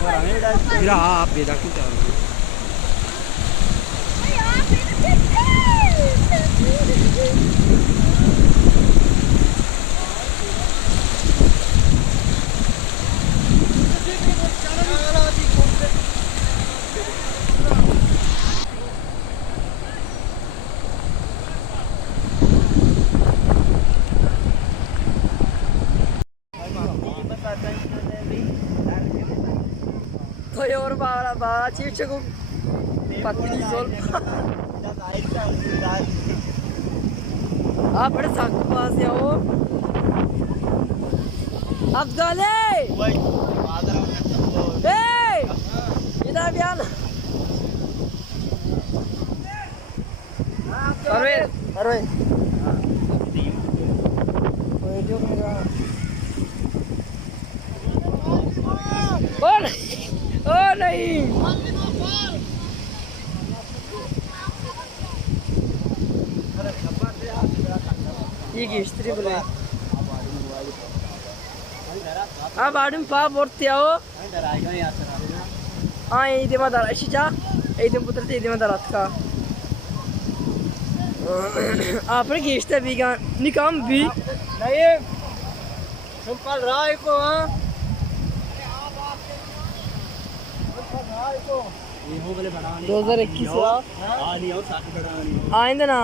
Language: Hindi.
Mira, beda kita. Koyor bara çiftçilik patli zor. आप बड़े साक पास है वो अफगाले इधर भी आना परवेज परवेज ओ नहीं ये गिस्त्री बोले अब आडम पा बोर्तियाओ हाँ ये दिमा दार ऐशिचा ये दिम पुत्र ते दिमा दार अतका आपने गिस्ते बिगान निकाम भी नहीं सुपर राय को हाँ ये हो गले बढ़ाने 2021 आइंदा ना